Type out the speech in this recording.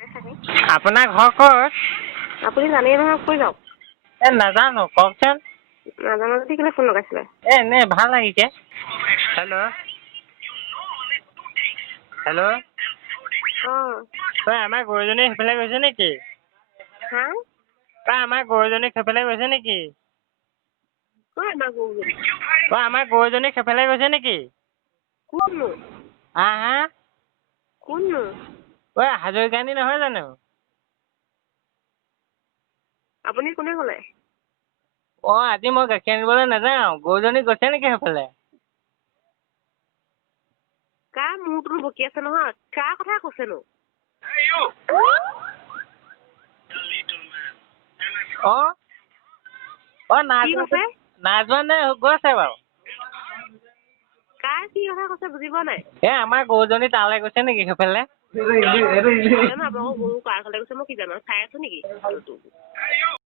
আপোনাৰ ঘৰ ক'ত? আপুনি জানেই নহয়, কৈ যাওক। নাজানো, কওকচোন। নাজানো যদি কেলে ফোন লগাইছিলে? এনেই ভাল লাগিছে। হেল্ল'। হেল্ল'। আমাৰ গৰুজনী সেইফালে গৈছে নেকি? হা? আমাৰ গৰুজনী সেইফালে গৈছে নেকি? আমাৰ গৰুজনী? আমাৰ গৰুজনী সেইফালে গৈছে নেকি? কোননো? হা? কোননো? হাজৰিকানী নহয় জানো? আপুনি কোনে ক'লে? আজি মই গাখীৰ আনিবলৈ নাযাওঁ। গৰুজনী গৈছে নেকি সেইফালে? কাৰ মূৰটো বকি আছে নহয়? কাৰ কথা কৈছেনো? কি কৈছে? নাই যোৱা নে গৈছে বাৰু? কাৰ কি কথা কৈছে বুজি পোৱা নাই? আমাৰ গৰুজনী তালৈ গৈছে নেকি সেইফালে? আপোনালোকৰ গৰু কাৰ ঘৰলৈ গৈছে মই কি জানো? চাই আছো নেকি?